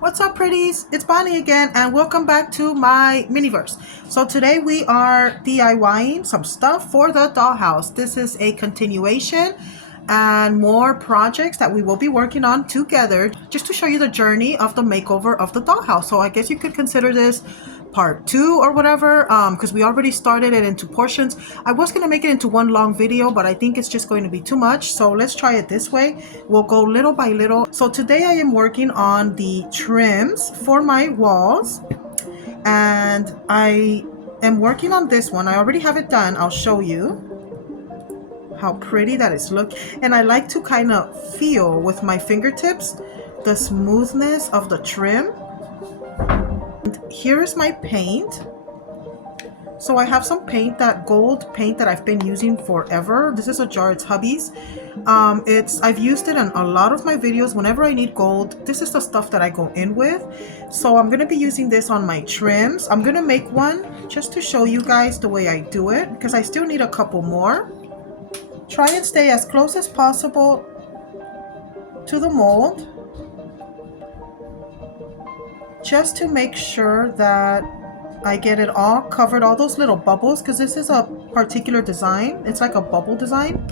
What's up, pretties? It's Bonnie again, and welcome back to my miniverse. So today we are DIYing some stuff for the dollhouse. This is a continuation and more projects that we will be working on together just to show you the journey of the makeover of the dollhouse. So I guess you could consider this part 2 or whatever, because we already started it into portions. I was going to make it into one long video, but I think it's just going to be too much, so let's try it this way. We'll go little by little. So today I am working on the trims for my walls, and I am working on this one. I already have it done. I'll show you how pretty that is look, and I like to kind of feel with my fingertips the smoothness of the trim. Here is my paint. So I have some paint, that gold paint that I've been using forever. This is a jar, it's hubby's. I've used it in a lot of my videos. Whenever I need gold, this is the stuff that I go in with. So I'm going to be using this on my trims. I'm going to make one just to show you guys the way I do it, because I still need a couple more. Try and stay as close as possible to the mold, just to make sure that I get it all covered, all those little bubbles, because this is a particular design. It's like a bubble design,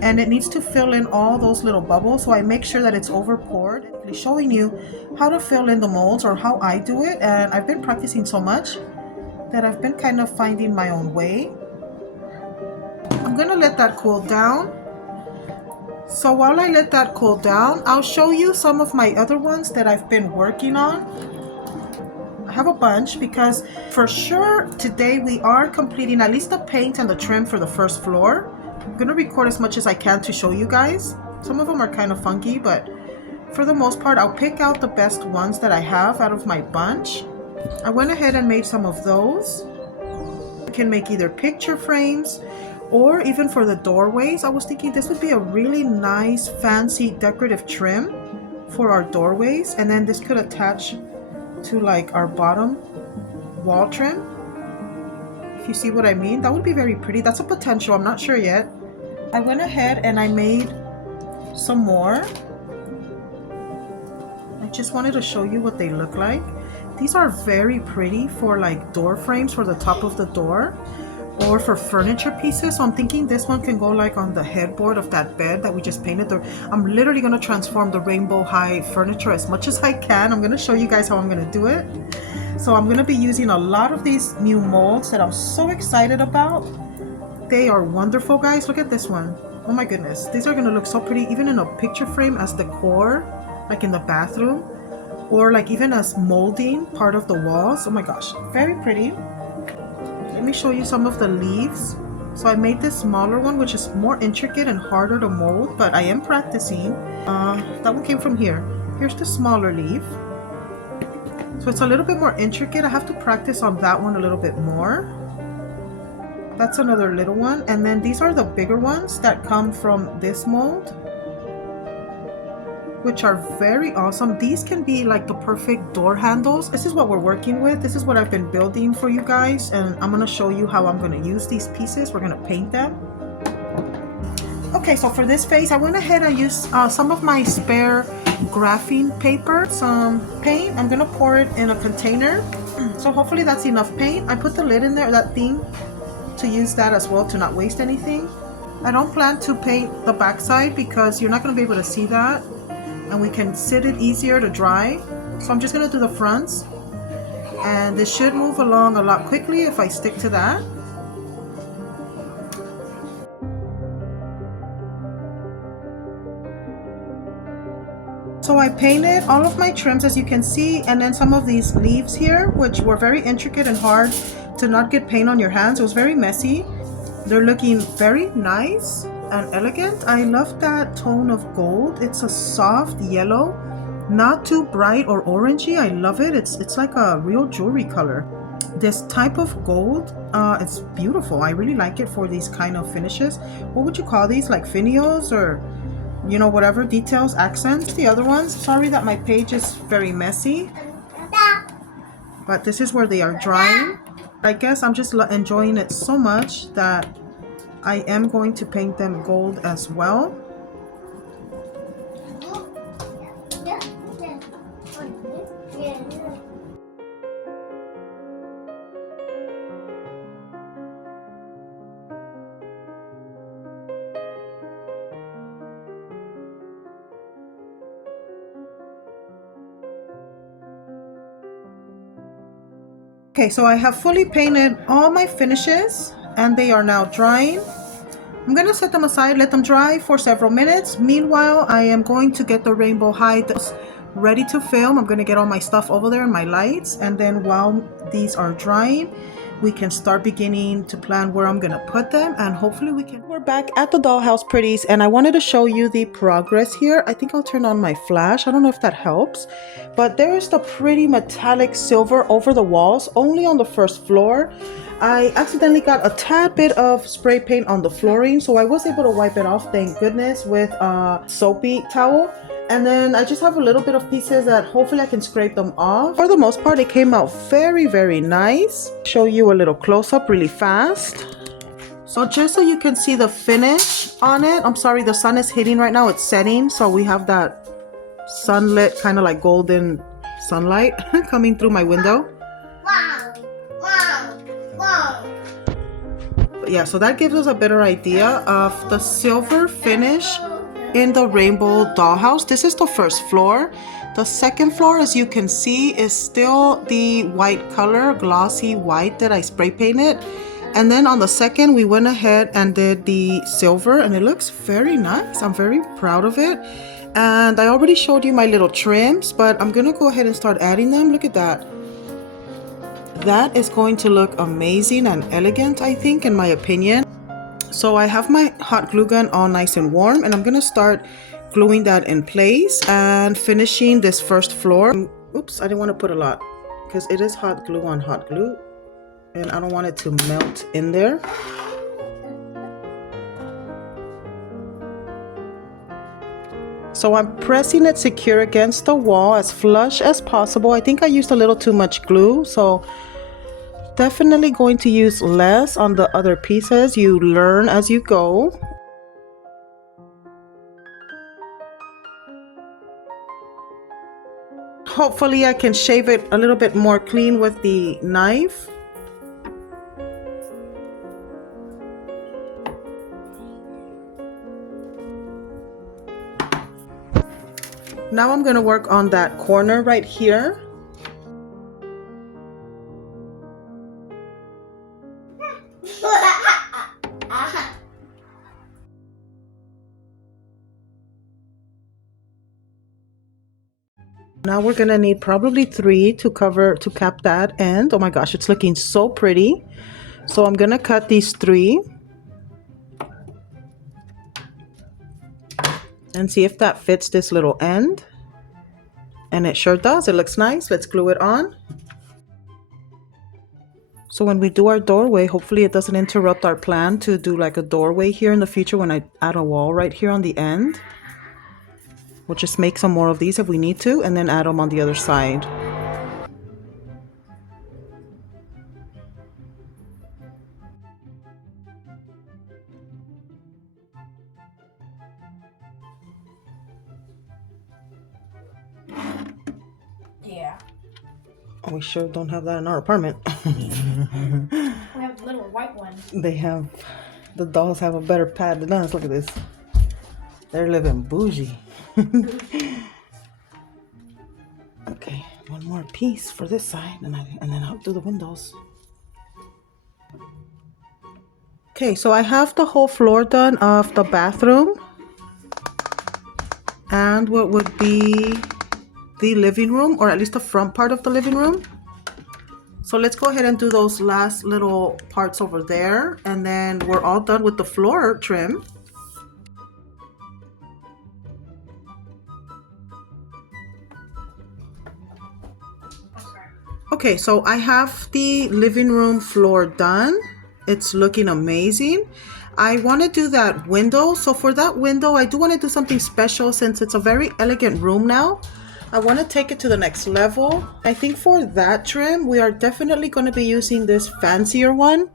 and it needs to fill in all those little bubbles. So I make sure that it's over poured, showing you how to fill in the molds or how I do it. And I've been practicing so much that I've been kind of finding my own way. I'm gonna let that cool down. So while I let that cool down, I'll show you some of my other ones that I've been working on. I have a bunch, because for sure today we are completing at least the paint and the trim for the first floor. I'm gonna record as much as I can to show you guys. Some of them are kind of funky, but for the most part I'll pick out the best ones that I have out of my bunch. I went ahead and made some of those. You can make either picture frames or even for the doorways. I was thinking this would be a really nice fancy decorative trim for our doorways, and then this could attach to like our bottom wall trim, if you see what I mean. That would be very pretty. That's a potential, I'm not sure yet. I went ahead and I made some more. I just wanted to show you what they look like. These are very pretty for like door frames for the top of the door, or for furniture pieces. So I'm thinking this one can go like on the headboard of that bed that we just painted. I'm literally going to transform the Rainbow High furniture as much as I can. I'm going to show you guys how I'm going to do it. So I'm going to be using a lot of these new molds that I'm so excited about. They are wonderful, guys. Look at this one. Oh my goodness. These are going to look so pretty even in a picture frame as decor, like in the bathroom, or like even as molding part of the walls. Oh my gosh, very pretty. Let me show you some of the leaves. So I made this smaller one, which is more intricate and harder to mold, but I am practicing. That one came from here. Here's the smaller leaf. So it's a little bit more intricate. I have to practice on that one a little bit more. That's another little one. And then these are the bigger ones that come from this mold, which are very awesome. These can be like the perfect door handles. This is what we're working with. This is what I've been building for you guys, and I'm gonna show you how I'm gonna use these pieces. We're gonna paint them. Okay, so for this face, I went ahead and used some of my spare graphene paper, some paint. I'm gonna pour it in a container. So hopefully that's enough paint. I put the lid in there, that thing, to use that as well, to not waste anything. I don't plan to paint the backside because you're not gonna be able to see that, and we can sit it easier to dry. So I'm just going to do the fronts, and this should move along a lot quickly if I stick to that. So I painted all of my trims, as you can see, and then some of these leaves here, which were very intricate and hard to not get paint on your hands. It was very messy. They're looking very nice and elegant. I love that tone of gold. It's a soft yellow, not too bright or orangey. I love it. It's like a real jewelry color. This type of gold, it's beautiful. I really like it for these kind of finishes. What would you call these? Like finials, or you know, whatever, details, accents. The other ones, sorry that my page is very messy, but this is where they are drying. I guess I'm just enjoying it so much that I am going to paint them gold as well. Okay, so I have fully painted all my finishes and they are now drying. I'm gonna set them aside, let them dry for several minutes. Meanwhile, I am going to get the Rainbow High Dollhouse ready to film. I'm gonna get all my stuff over there and my lights, and then while these are drying, we can start beginning to plan where I'm gonna put them, and hopefully we can. We're back at the Dollhouse Pretties, and I wanted to show you the progress here. I think I'll turn on my flash. I don't know if that helps, but there's the pretty metallic silver over the walls, only on the first floor. I accidentally got a tad bit of spray paint on the flooring, so I was able to wipe it off, thank goodness, with a soapy towel. And then I just have a little bit of pieces that hopefully I can scrape them off. For the most part, it came out very, very nice. Show you a little close-up really fast. So just so you can see the finish on it, I'm sorry, the sun is hitting right now, it's setting, so we have that sunlit, kind of like golden sunlight coming through my window. But yeah, so that gives us a better idea of the silver finish in the Rainbow Dollhouse. This is the first floor. The second floor, as you can see, is still the white color, glossy white that I spray painted. And then on the second, we went ahead and did the silver, and it looks very nice. I'm very proud of it. And I already showed you my little trims, but I'm gonna go ahead and start adding them. Look at that. That is going to look amazing and elegant, I think, in my opinion. So I have my hot glue gun all nice and warm, and I'm gonna start gluing that in place and finishing this first floor. Oops, I didn't want to put a lot because it is hot glue on hot glue, and I don't want it to melt in there. So I'm pressing it secure against the wall as flush as possible. I think I used a little too much glue, so definitely going to use less on the other pieces. You learn as you go. Hopefully I can shave it a little bit more clean with the knife. Now I'm going to work on that corner right here. Now we're gonna need probably 3 to cap that end. Oh my gosh, it's looking so pretty. So I'm gonna cut these 3 and see if that fits this little end. And it sure does. It looks nice. Let's glue it on. So when we do our doorway, hopefully it doesn't interrupt our plan to do like a doorway here in the future when I add a wall right here on the end. We'll just make some more of these if we need to, and then add them on the other side. Yeah. We sure don't have that in our apartment. We have the little white one. The dolls have a better pad than us. Look at this. They're living bougie. Okay, one more piece for this side, and then I'll do the windows. Okay, so I have the whole floor done of the bathroom and what would be the living room, or at least the front part of the living room. So let's go ahead and do those last little parts over there, and then we're all done with the floor trim. Okay, so I have the living room floor done. It's looking amazing. I want to do that window. So for that window, I do want to do something special since it's a very elegant room now. I want to take it to the next level. I think for that trim, we are definitely going to be using this fancier one.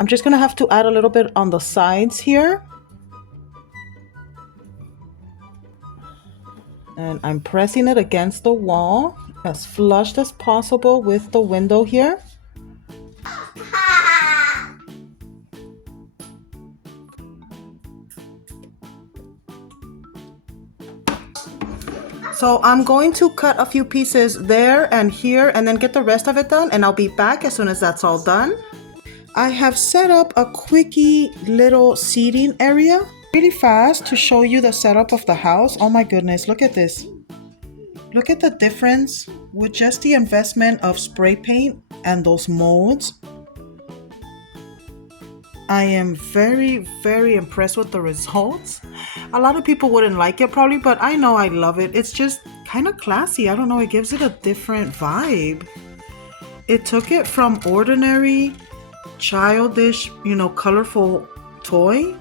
I'm just going to have to add a little bit on the sides here. And I'm pressing it against the wall. as flush as possible with the window here. So I'm going to cut a few pieces there and here and then get the rest of it done, and I'll be back as soon as that's all done. I have set up a quickie little seating area really fast to show you the setup of the house. Oh my goodness, look at this. Look at the difference with just the investment of spray paint and those molds. I am very, very impressed with the results. A lot of people wouldn't like it probably, but I know I love it. It's just kind of classy. I don't know, it gives it a different vibe. It took it from ordinary, childish, you know, colorful toy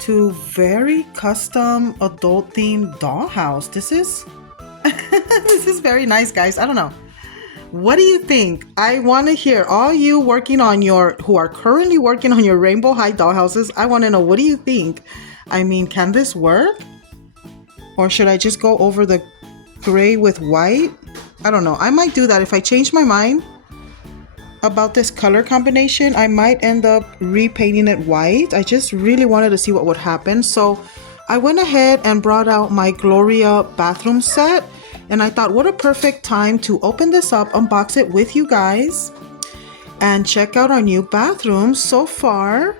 to very custom adult themed dollhouse. This is this is very nice, guys. I don't know. What do you think? I want to hear all you who are currently working on your Rainbow High Dollhouses. I want to know, what do you think? I mean, can this work? Or should I just go over the gray with white? I don't know. I might do that. If I change my mind about this color combination, I might end up repainting it white. I just really wanted to see what would happen. So I went ahead and brought out my Gloria bathroom set. And I thought, what a perfect time to open this up, unbox it with you guys, and check out our new bathroom. So far,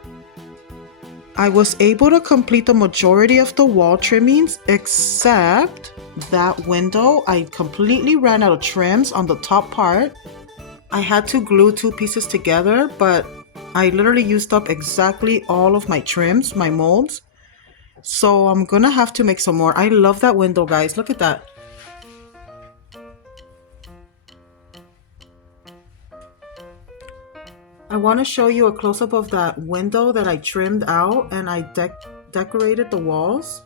I was able to complete the majority of the wall trimmings except that window. I completely ran out of trims on the top part. I had to glue two pieces together, but I literally used up exactly all of my trims, my molds. So I'm gonna have to make some more. I love that window, guys. Look at that. I want to show you a close-up of that window that I trimmed out and I decorated the walls.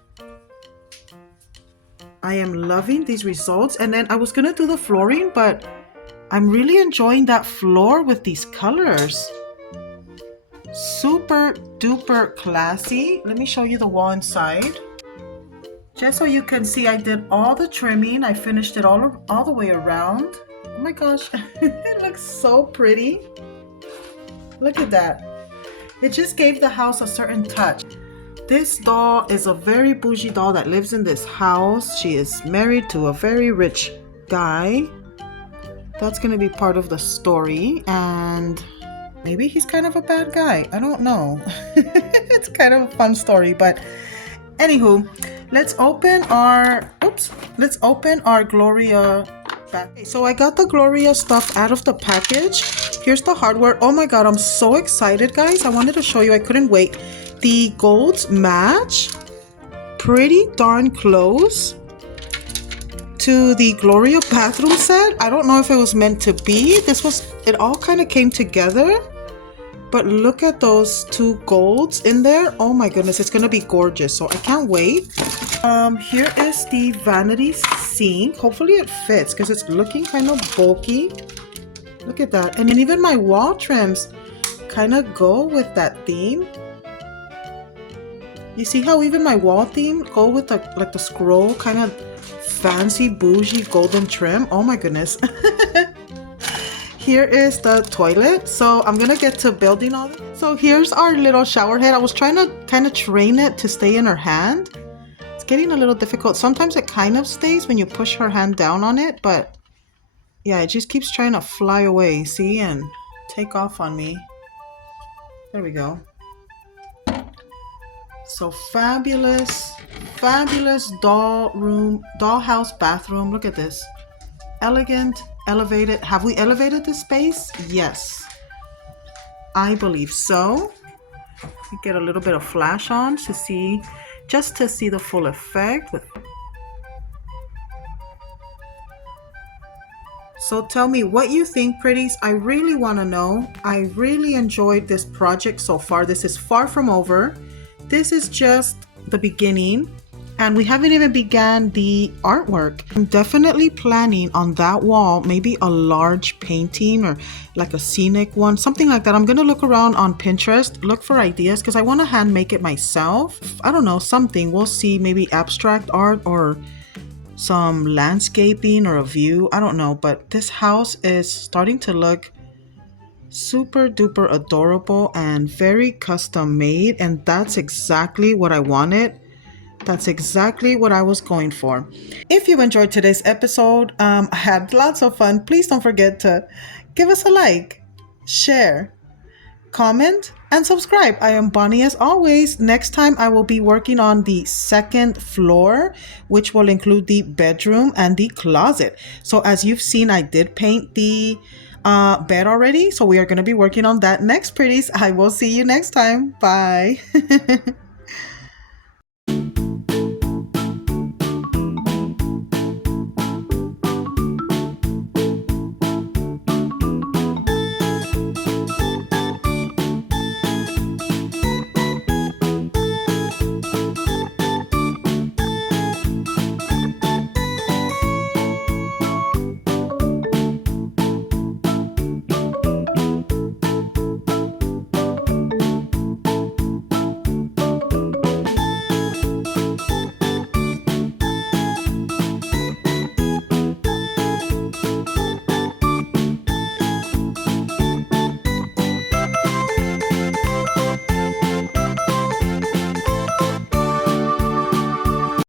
I am loving these results. And then I was going to do the flooring, but I'm really enjoying that floor with these colors. Super duper classy. Let me show you the wall inside. Just so you can see, I did all the trimming. I finished it all the way around. Oh my gosh, it looks so pretty. Look at that. It just gave the house a certain touch. This doll is a very bougie doll that lives in this house. She is married to a very rich guy. That's going to be part of the story. And maybe he's kind of a bad guy. I don't know. It's kind of a fun story. But anywho, let's open our Gloria. So I got the Gloria stuff out of the package. Here's the hardware. Oh my god, I'm so excited, guys. I wanted to show you. I couldn't wait. The golds match pretty darn close to the Gloria bathroom set. I don't know if it was meant to be. It all kind of came together. But look at those two golds in there. Oh my goodness, it's gonna be gorgeous. So I can't wait. Here is the vanity sink. Hopefully it fits because it's looking kind of bulky. Look at that. And even my wall trims kind of go with that theme. You see how even my wall theme go with the scroll kind of fancy bougie golden trim. Oh my goodness. Here is the toilet. So I'm gonna get to building all this. So here's our little shower head. I was trying to kind of train it to stay in her hand. It's getting a little difficult. Sometimes it kind of stays when you push her hand down on it, but yeah, it just keeps trying to fly away, see, and take off on me. There we go. So fabulous, fabulous dollhouse bathroom. Look at this. Elegant, elevated. Have we elevated this space? Yes. I believe so. You get a little bit of flash on to see, just to see the full effect. So tell me what you think, pretties. I really want to know. I really enjoyed this project so far. This is far from over. This is just the beginning, and we haven't even began the artwork. I'm definitely planning on that wall, maybe a large painting or like a scenic one, something like that. I'm gonna look around on Pinterest, look for ideas, because I want to hand make it myself. I don't know, something. We'll see, maybe abstract art or some landscaping or a view. I don't know, but this house is starting to look super duper adorable and very custom made, and that's exactly what I wanted. That's exactly what I was going for. If you enjoyed today's episode, I had lots of fun. Please don't forget to give us a like, share, comment, and subscribe. I am Bonnie as always. Next time I will be working on the second floor, which will include the bedroom and the closet. So as you've seen, I did paint the bed already. So we are going to be working on that next, pretties. I will see you next time. Bye.